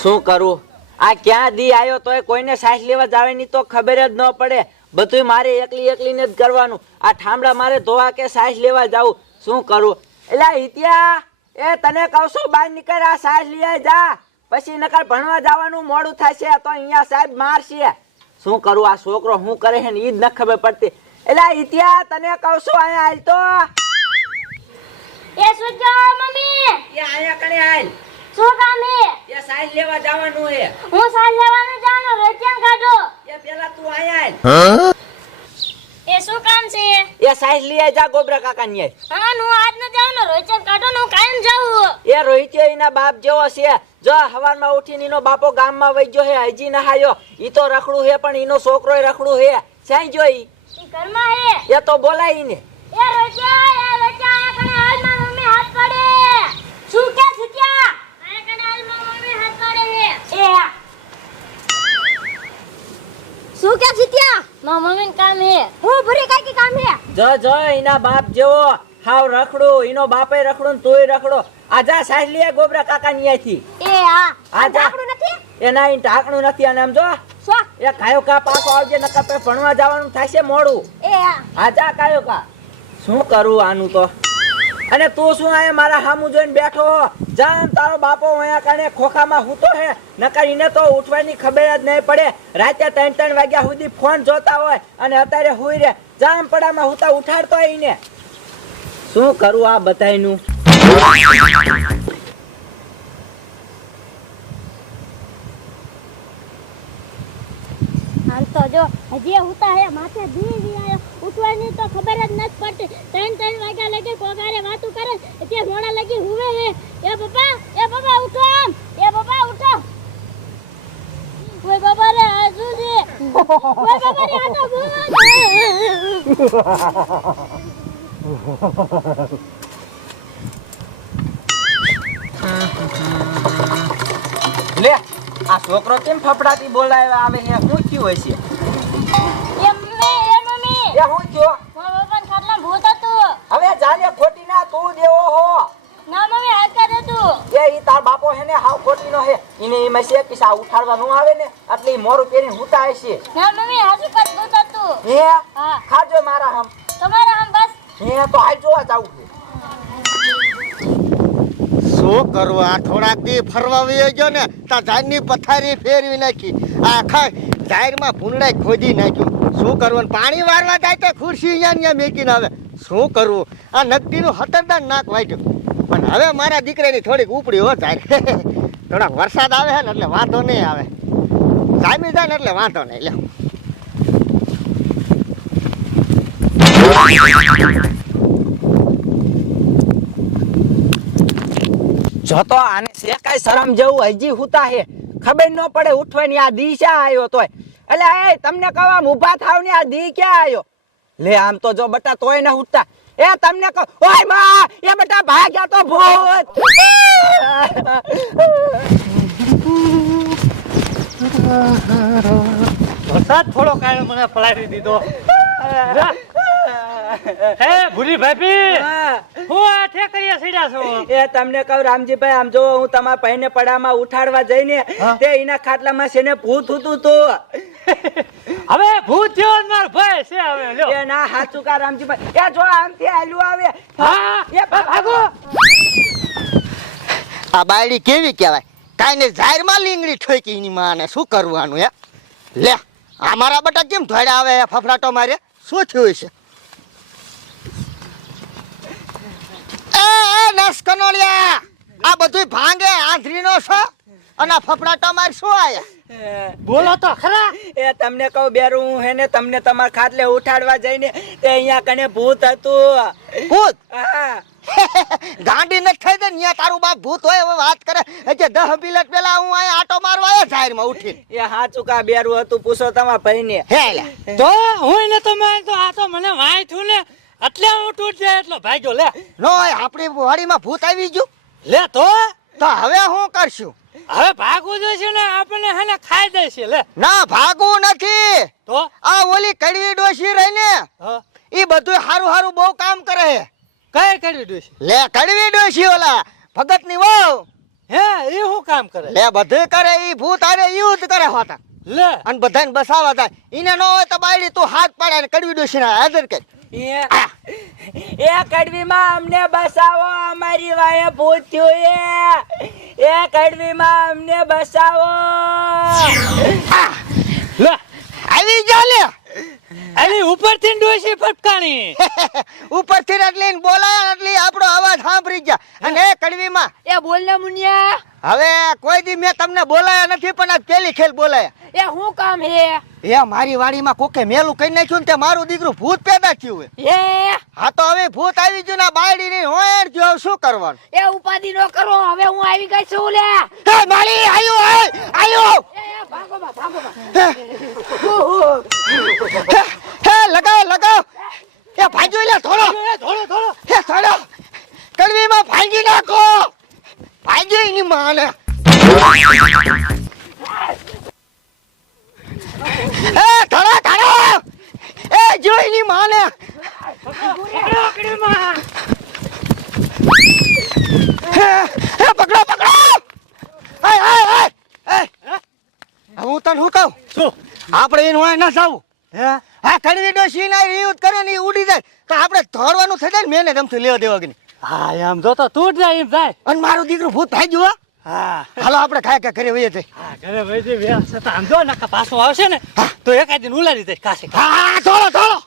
શું કરું? આ ક્યાં દી આવ્યો તોય કોઈને સાસ લેવા જાવે તો ખબર જ ન પડે. બધું મારે એકલી એકલીને જ કરવાનું. આ ઠામડા મારે ધોવા કે સાસ લેવા જાવું? શું કરું? એટલે હિત્યા, એ તને કહું છું, બહાર નીકળ, આ સાસ લઈ જા. પછી નકર ભણવા જવાનું મોડું થશે તો અહીંયા સાહેબ મારશે. શું કરું? આ છોકરો શું કરે છે ને એ જ ન ખબર પડતી. એટલે હિત્યા, તને કહું છું, અહીંયા હાલ તો. એ સુજો મમ્મી? એ આયા કણે હાલ શું કામ હે એ સાસ લેવા જવાનું હે. હું સાઈલ લેવાનું જાનો રેચન કાઢો. એ પેલા તું આયા હાલ એ શું કામ છે? એ સાસ લઈ જા ગોબરા કાકા ની હા હું આજ ન જાઉં ને રેચન કાઢો હું કાયમ જાઉં. એ રોહિત એના બાપ જેવો છે. જો હવારમાં ઉઠીને એનો બાપો ગામમાં વઈ ગયો હે હજી નહાયો. ઈ તો રખડું હે પણ એનો છોકરો રખડું હે. સાઈ જોઈ ઘરમાં હે. એ તો બોલાય ને એ રજા એ રજા આ કણે હાલમાં મમ્મી હાથ પાડે શું કે સુત્યા? આ કણે હાલમાં મમ્મી હાથ પાડે હે. એ શું કે સુત્યા? માં મમ્મી કામ હે હું ભરી કાઈ કે કામ હે જો જો એના બાપ જેવો. હાવ રખડું એનો બાપે રખડું ને તોય રખડો. આજા સાસ ગોબરા કાકા ની અહીંથી એ હા. આ જા. નથી? એના ઈ ઢાંકણું નથી અને આમ જો. શું? એ કાયો કા પાછો આવજે નકર પછી ભણવા જવાનું થશે મોડું. એ હા. આજા કાયો કા. શું કરું આનું તો? અને તું શું આય મારા હામું જોઈને બેઠો જાન, તારો બાપો અહીંયા કાને ખોખામાં હૂતો હે. નકર એને તો ઉઠવાની ખબર જ નહીં પડે. રાતે ત્રણ ત્રણ વાગ્યા સુધી ફોન જોતા હોય અને અત્યારે હુઈ રે જામ પડામાં હુતા ઉઠાડતો એને શું કરું આ બધાયનું? હાલ તો જો, હજી હુતા હે, માથે ધી ધી આયો. ઉઠવાની તો ખબર જ નથી પડતી. ત્રણ ત્રણ વાગ્યા લગી કોગારે વાતું કરે એટલે મોડા લગી હુવે હે. એ પપ્પા એ પપ્પા ઉઠો આમ. એ પપ્પા ઉઠો. ઓય બાબા રે આ શું છે. બાબા રે આ તો લે, આ છોકરો કેમ ફફડાતી બોલાવ્યા આવે? હે શું થયું હોય છે એ મમ્મી એ મમ્મી એ હું થયો મારા બાપાને ખાટલા ભૂત હતું હવે જાને ખોટી ના તું દેવો હો. ના મમ્મી હે કરે તું. એ ઈ તાર બાપો હે ને હાવ ખોટી નો હે. ઈને ઈ મસે પીસા ઉઠાડવા નો આવે ને એટલે ઈ મોરું પહેરીને હુતા હશે. ના મમ્મી હાજી પર ભૂત હતું હે? હા. ખાજો મારા હમ. તમારા હમ બસ. હે તો હાલ જોવા જાવું છે. શું કરવું આ થોડાક દી ફરવા વયો ગયો ને તા ઝાડની પથારી ફેરવી નાખી. આ આખા ઝાડમાં ભૂંડાઈ ખોદી નાખ્યું. શું કરવું? પાણી વારવા જાય તો ખુરશી અહીંયા મેકીને આવે. શું કરવું? આ નકટીનું હતરદાર નાક વાગ્યું પણ હવે મારા દીકરાની થોડીક ઉપડી હો જાય થોડાક વરસાદ આવે ને એટલે વાંધો નહીં આવે. જામી જાય ને એટલે વાંધો નહીં. લે જો તો આને શેકાય શરમ જેવું હજી હુતા હે. ખબર ન પડે ઉઠવાની આ દિશા આવ્યો તોય. એટલે એ તમને કહો આમ ઊભા થાવ ને આ દી ક્યાં આવ્યો લે આમ તો જો બટા તોય ન ઉઠતા. એ તમને કહો ઓયમાં એ બટા ભાગ્યા તો ભૂત. વરસાદ થોડો કાઢ્યો મને પલાવી દીધો. હે ભૂરી ભાભી. હું. આ ઠેકરીએ સીડા છો? એ તમને કહું રામજીભાઈ આમ જો હું તમારા ભાઈને પડામાં ઉઠાડવા જઈને તે એના ખાટલામાં છે ને ભૂત હતું તો. હવે ભૂત જેવો મારો છે હવે લ્યો. એ ના હાચું કા રામજીભાઈ? એ જો આમથી આલુ આવે. હા એ ભાગો. આ બાયડી કેવી કહેવાય? કાઈને ને માં લીંગડી ઠોકી ની માને શું કરવાનું હે? લે અમારા બટા કેમ ધોડ્યા આવે ફફડાટો મારે? શું થયું છે? એ એ નસ કનોળિયા આ બધું ભાંગે આંધરીનો છો? અને ફફડાટો મારે શું આયા? બોલો તો ખરા. એ તમને કહું બેરું હું હેને તમને તમારા ખાટલે ઉઠાડવા જઈને તે અહીંયા કને ભૂત હતું. ભૂત? હા. ગાંડી નથી થઈ દે ને તારું બાપ ભૂત હોય હવે વાત કરે એટલે દહ મિનિટ પેલા હું અહીંયા આટો મારવા આવ્યો જાહેરમાં ઉઠી એ હાચું કા બેરું હતું પૂછો તમારા ભાઈને. હે તો હું એને તો મેં તો આ તો મને વાય થયું ને એટલે હું તૂટ જાય એટલો ભાગ્યો લે. નો આપણી વાડીમાં ભૂત આવી ગયું. લે તો. તો હવે હું કરશું? હવે ભાગવું જોઈશે ને આપણને હેને ખાઈ દેશે લે. ના ભાગવું નથી. તો? આ ઓલી કડવી ડોશી રહી ને એ બધું હારું હારું બહુ કામ કરે હે કઈ કડવી ડોશી? લે કડવી ડોશી ઓલા ભગતની વાવ હે એ શું કામ કરે? લે બધું કરે ઈ ભૂત આરે યુદ્ધ કરે હોતા. લે. અને બધાને બસાવા થાય ઈને ન હોય તો બાયડી તું હાથ પાડે ને કડવી ડોશી ના હાજર કર. એ એ કડવીમાં અમને બસાવો અમારી વાયે ભૂત થયું એ કડવીમાં અમને બસાવો. આવી જા લે. અલી ઉપરથી ડોશી ફટકાણી. ઉપરથી એટલે બોલાય એટલે આપણો અવાજ સાંભળી ગયા. અને એ કડવીમાં એ બોલ મુનિયા. હવે કોઈ દી મેં તમને બોલાયા નથી પણ આ પેલી ખેલ બોલાયા. એ શું કામ હે? એ મારી વાડીમાં કોકે મેલું કઈ નાખ્યું ને તે મારું દીકરું ભૂત પેદા થયું હે? એ હા તો હવે ભૂત આવી ગયું ના બાયડી ની હોયર જો શું કરવાનું? એ ઉપાધિ નો કરો હવે હું આવી ગઈ છું લે એ માળી આયો આયો. હે, લગાવ લગાવ. એ ભાંજો લે થોડો થોડો થોડો હે થોડો કડવીમાં ભાંગી નાખો. ભાંગી ની માને એ થોડો થોડો એ જોઈ ની માને પકડો કડીમાં હે હે પકડો પકડો એ એ એ એ હું તને હું કહું શું આપણે એનું હોય ના સાવ. હે? હા કડવી સીન આવી યુદ્ધ કરે ને ઉડી જાય. તો આપણે ધોરવાનું થઈ જાય ને મેને રમતું લેવા દેવા કે હા એમ જો તો તૂટ જાય એમ જાય અને મારું દીકરું ભૂત થાય ગયું હો. હાલો આપણે ખાય કે ઘરે વઈએ છે હા ઘરે છે વ્યાસ. તો આમ જો નકા પાછો આવશે ને તો એકાદ દિન ઉલાડી દઈશ કાશે હા થોડો થોડો